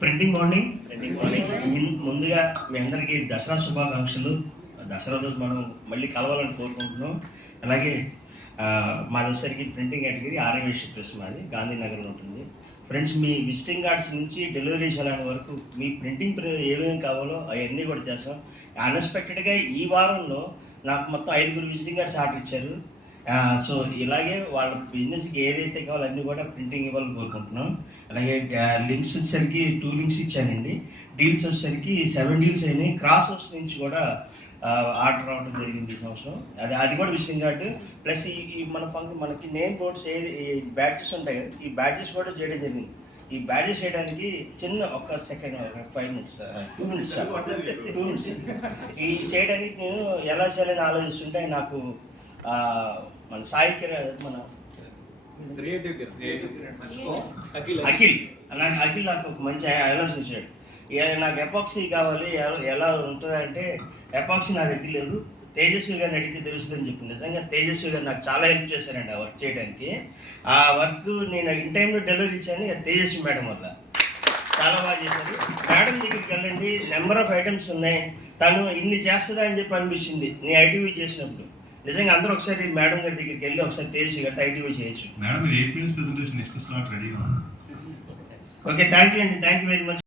Printing morning ముందుగా మీ అందరికీ దసరా శుభాకాంక్షలు. దసరా రోజు మనం మళ్ళీ కలవాలని కోరుకుంటున్నాం. అలాగే మాది వచ్చేసరికి ప్రింటింగ్ కేటగిరీ ఆర్యవేష్ ప్రెస్, మాది గాంధీనగర్లో ఉంటుంది. ఫ్రెండ్స్, మీ విజిటింగ్ కార్డ్స్ నుంచి డెలివరీ చేయాలని వరకు మీ ప్రింటింగ్ ఏమేమి కావాలో అవన్నీ కూడా చేస్తాం. అన్ఎక్స్పెక్టెడ్గా ఈ వారంలో నాకు మొత్తం 5 విజిటింగ్ కార్డ్స్ ఆర్డర్ ఇచ్చారు. సో ఇలాగే వాళ్ళ బిజినెస్కి ఏదైతే కావాలో అన్నీ కూడా ప్రింటింగ్ ఇవ్వాలని కోరుకుంటున్నాం. అలాగే లింక్స్ వచ్చేసరికి 2 లింక్స్ ఇచ్చానండి. డీల్స్ వచ్చేసరికి 7 డీల్స్ అయినాయి. క్రాస్ హౌస్ నుంచి కూడా ఆర్డర్ రావడం జరిగింది ఈ సంవత్సరం. అది కూడా విజిటింగ్ కార్డు ప్లస్ ఈ మనకి నేమ్ బోర్డ్స్ బ్యాడ్జెస్ ఉంటాయి కదా, ఈ బ్యాడ్జెస్ కూడా చేయడం జరిగింది. ఈ బ్యాడ్జెస్ చేయడానికి చిన్న ఒక సెకండ్ 5 మినిట్స్ 2 మినిట్స్ ఈ చేయడానికి నేను ఎలా చేయాలని ఆలోచిస్తుంటే నాకు మన సాయికి మన అఖిల్ నాకు ఒక మంచి ఆలోచించాడు. నాకు ఎపాక్సీ కావాలి, ఎలా ఉంటుంది అంటే ఎపాక్సీ నా దగ్గర లేదు, తేజస్వి గారిని అడిగితే తెలుస్తుందని చెప్పి. నిజంగా తేజస్వి గారు నాకు చాలా హెల్ప్ చేశారండి ఆ వర్క్ చేయడానికి. ఆ వర్క్ నేను ఇన్ టైంలో డెలివరీ ఇచ్చాను తేజస్వి మేడం వల్ల. చాలా బాగా చేశారు. మేడం దగ్గరికి వెళ్ళండి, నెంబర్ ఆఫ్ ఐటమ్స్ ఉన్నాయి, తను ఇన్ని చేస్తుందా అని చెప్పి అనిపించింది నేను ఐటీవీ చేసినప్పుడు. నిజంగా అందరూ ఒకసారి మేడం గారి దగ్గరికి వెళ్ళి ఒకసారి తేజస్వి గారితో ఐటీవీ చేయొచ్చు. Madam, 8 minutes presentation, next slot ready. Okay, thank you అండి, థ్యాంక్ యూ వెరీ మచ్.